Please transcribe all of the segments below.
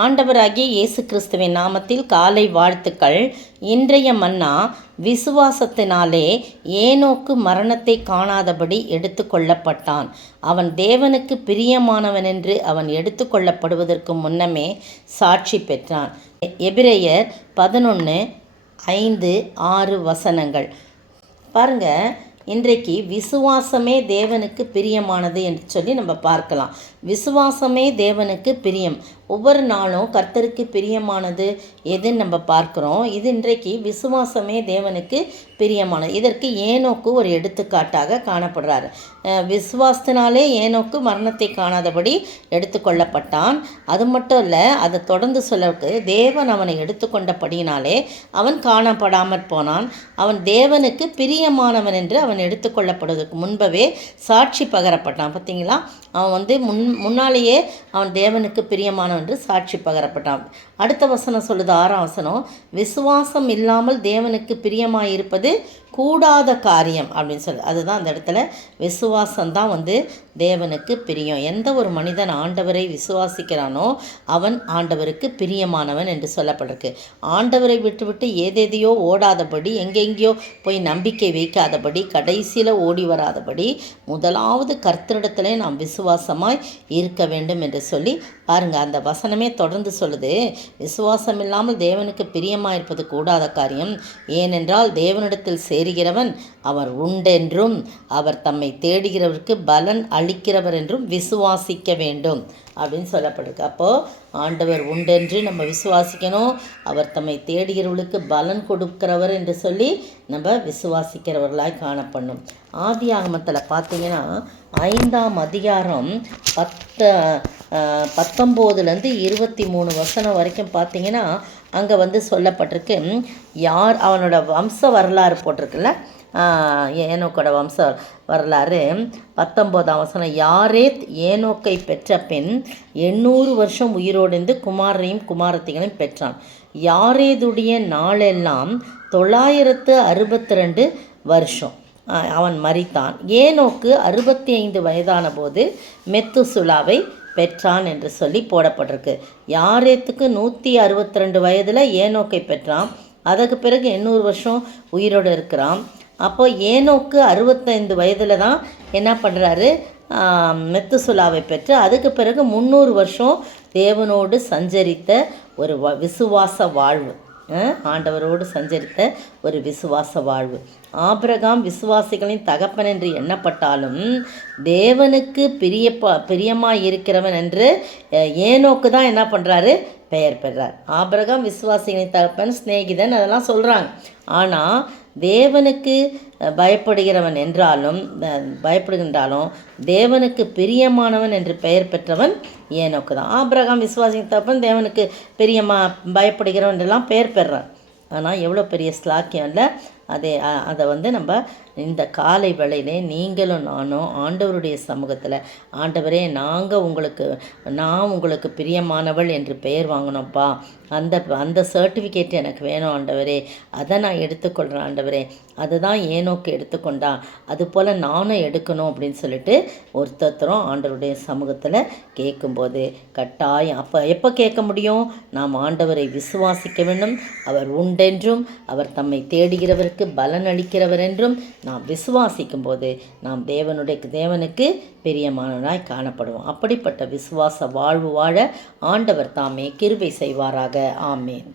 ஆண்டவராகிய இயேசு கிறிஸ்துவின் நாமத்தில் காலை வாழ்த்துக்கள். இன்றைய மன்னா, விசுவாசத்தினாலே ஏனோக்கு மரணத்தை காணாதபடி எடுத்து கொள்ளப்பட்டான். அவன் தேவனுக்கு பிரியமானவனென்று அவன் எடுத்து கொள்ளப்படுவதற்கு முன்னமே சாட்சி பெற்றான். எபிரெயர் 11:5-6 வசனங்கள் பாருங்கள். இன்றைக்கு விசுவாசமே தேவனுக்கு பிரியமானது என்று சொல்லி நம்ம பார்க்கலாம். விசுவாசமே தேவனுக்கு பிரியம். ஒவ்வொரு நாளும் கர்த்தருக்கு பிரியமானது எதுன்னு நம்ம பார்க்குறோம். இது இன்றைக்கு விசுவாசமே தேவனுக்கு பிரியமானது. இதற்கு ஏனோக்கு ஒரு எடுத்துக்காட்டாக காணப்படுறாரு. விசுவாசத்தினாலே ஏனோக்கு மரணத்தை காணாதபடி எடுத்துக்கொள்ளப்பட்டான். அது மட்டும் இல்லை, அதை தொடர்ந்து சொல்லக்கு தேவன் அவனை எடுத்துக்கொண்டபடியினாலே அவன் காணப்படாமற் போனான். அவன் தேவனுக்கு பிரியமானவன் என்று அவன் எடுத்துக்கொள்ளப்படுவதற்கு முன்பவே சாட்சி பகரப்பட்டான். பார்த்தீங்களா, அவன் முன்னாலேயே அவன் தேவனுக்கு பிரியமானவன் என்று சாட்சி பகரப்பட்டான். அடுத்த வசனம் சொல்லுது, 6ஆம் வசனம், விசுவாசம் இல்லாமல் தேவனுக்கு பிரியமாயிருப்பது கூடாத காரியம் அப்படின்னு சொல்லி. அதுதான் அந்த இடத்துல விசுவாசம்தான் தேவனுக்கு பிரியம். எந்த ஒரு மனிதன் ஆண்டவரை விசுவாசிக்கிறானோ அவன் ஆண்டவருக்கு பிரியமானவன் என்று சொல்லப்பட்டிருக்கு. ஆண்டவரை விட்டு ஏதேதையோ ஓடாதபடி, எங்கெங்கேயோ போய் நம்பிக்கை வைக்காதபடி, கடைசியில் ஓடி வராதபடி முதலாவது கர்த்தரிடத்திலே நாம் விசுவாசமாய் இருக்க வேண்டும் என்று சொல்லி பாருங்கள். அந்த வசனமே தொடர்ந்து சொல்லுது, விசுவாசம் இல்லாமல் தேவனுக்கு பிரியமாக இருப்பது கூடாத காரியம். ஏனென்றால் தேவனிடத்தில் சேருகிறவன் அவர் உண்டென்றும் அவர் தம்மை தேடுகிறவருக்கு பலன் அளிக்கிறவர் என்றும் விசுவாசிக்க வேண்டும் அப்படின்னு சொல்லப்பட்டிருக்கு. அப்போது ஆண்டவர் உண்டென்று நம்ம விசுவாசிக்கணும். அவர் தம்மை தேடுகிறவர்களுக்கு பலன் கொடுக்கிறவர் என்று சொல்லி நம்ம விசுவாசிக்கிறவர்களாய் காணப்படணும். ஆதி ஆகமத்தில் பார்த்தீங்கன்னா 5ஆம் அதிகாரம் 19-23 வசனம் வரைக்கும் பார்த்தீங்கன்னா அங்கே சொல்லப்பட்டிருக்கு. யார் அவனோட வம்ச வரலாறு போட்டிருக்குல்ல, ஏனோக்கோட வம்ச வரலாறு 19ஆம் வசனம், யாரேத் ஏனோக்கை பெற்ற பின் 800 வருஷம் உயிரோடு குமாரையும் குமாரத்திகளையும் பெற்றான். யாரேதுடைய நாளெல்லாம் 962 வருஷம் அவன் மரித்தான். ஏனோக்கு 65 வயதான போது மெத்துசுலாவை பெற்றான் என்று சொல்லி போடப்பட்டிருக்கு. யாரேத்துக்கு 162 வயதில் ஏனோக்கை பெற்றான். அதுக்கு பிறகு 800 வருஷம் உயிரோடு இருக்கிறான். அப்போ ஏனோக்கு 65 வயதில் தான் என்ன பண்ணுறாரு, மெத்துசுலாவை பெற்று அதுக்கு பிறகு 300 வருஷம் தேவனோடு சஞ்சரித்த ஒரு விசுவாச வாழ்வு, ஆண்டவரோடு சஞ்சரித்த ஒரு விசுவாச வாழ்வு. ஆபிரகாம் விசுவாசிகளின் தகப்பன் என்று எண்ணப்பட்டாலும் தேவனுக்கு பிரியமாக இருக்கிறவன் என்று ஏனோக்கு தான் என்ன பண்ணுறாரு, பெயர் பெறார். ஆபிரகாம் விசுவாசிகளின் தகப்பன், சிநேகிதன் அதெல்லாம் சொல்கிறாங்க. ஆனால் தேவனுக்கு பயப்படுகின்றாலும் தேவனுக்கு பிரியமானவன் என்று பெயர் பெற்றவன் ஏனோக்கு தான். ஆபிரகாம் விசுவாசிகளின் தகப்பன், தேவனுக்கு பயப்படுகிறவன் என்றெல்லாம் பெயர் பெறான். ஆனால் எவ்வளோ பெரிய ஸ்லாக்கியம் இல்லை. அதை நம்ம இந்த காலை வேளையிலே நீங்களும் நானும் ஆண்டவருடைய சமூகத்தில், ஆண்டவரே நான் உங்களுக்கு பிரியமானவள் என்று பெயர் வாங்கணும்ப்பா, அந்த சர்டிஃபிகேட் எனக்கு வேணும் ஆண்டவரே, அதை நான் எடுத்துக்கொள்கிறேன் ஆண்டவரே, அதுதான் ஏனோக்கு எடுத்துக்கொண்டான், அதுபோல் நானும் எடுக்கணும் அப்படின்னு சொல்லிட்டு ஒருத்தரும் ஆண்டவருடைய சமூகத்தில் கேட்கும்போது கட்டாயம் எப்போ கேட்க முடியும், நாம் ஆண்டவரை விசுவாசிக்க வேண்டும். அவர் உண்டென்றும் அவர் தம்மை தேடுகிறவருக்கு பலன் அளிக்கிறவர் என்றும் நாம் விசுவாசிக்கும் போது நாம் தேவனுக்கு பிரியமானவனாய் காணப்படுவோம். அப்படிப்பட்ட விசுவாச வாழ்வு வாழ ஆண்டவர் தாமே கிருபை செய்வாராக. ஆமேன்.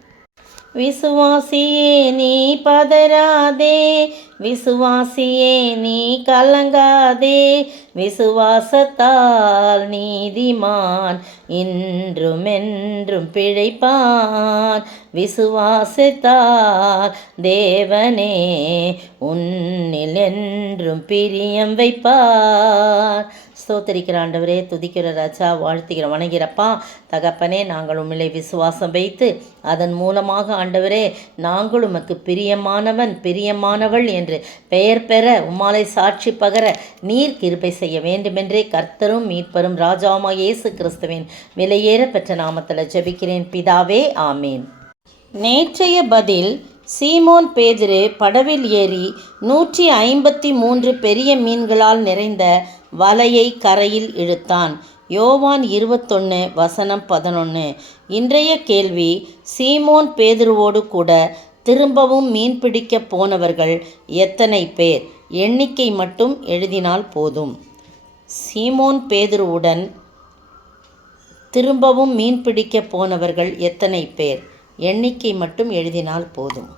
விசுவாசியே நீ பதறாதே, விசுவாசியே நீ கலங்காதே, விசுவாசத்தால் நீதிமான் இன்றும் என்றும் பிழைப்பான், விசுவாசத்தால் தேவனே உன்னில் என்றும் பிரியம் வைப்பார். ஸ்தோத்திரிக்கிற ஆண்டவரே, துதிக்கிற ராஜா, வாழ்த்துகிற வணங்கிறப்பா தகப்பனே, நாங்கள் உம்மிலே விசுவாசம் வைத்து அதன் மூலமாக ஆண்டவரே நாங்கள் உமக்கு பிரியமானவள் என்று பெயர் பெற உம்மாலை சாட்சி பகர நீர் கிருபை செய்ய வேண்டுமென்றே கர்த்தரும் மீட்பரும் ராஜாவுமாகிய இயேசு கிறிஸ்துவின் விலையேற பெற்ற நாமத்தில் ஜெபிக்கிறேன் பிதாவே, ஆமீன். நேற்றைய பதில், சீமோன் பேதுரு படவில் ஏறி 153 பெரிய மீன்களால் நிறைந்த வலையை கரையில் இழுத்தான். யோவான் 21:11. இன்றைய கேள்வி, சீமோன் பேதுருவோடு கூட திரும்பவும் மீன் பிடிக்கப் போனவர்கள் எத்தனை பேர்? எண்ணிக்கை மட்டும் எழுதினால் போதும். சீமோன் பேதுருவுடன் திரும்பவும் மீன் பிடிக்கப் போனவர்கள் எத்தனை பேர்? எண்ணிக்கை மட்டும் எழுதினால் போதும்.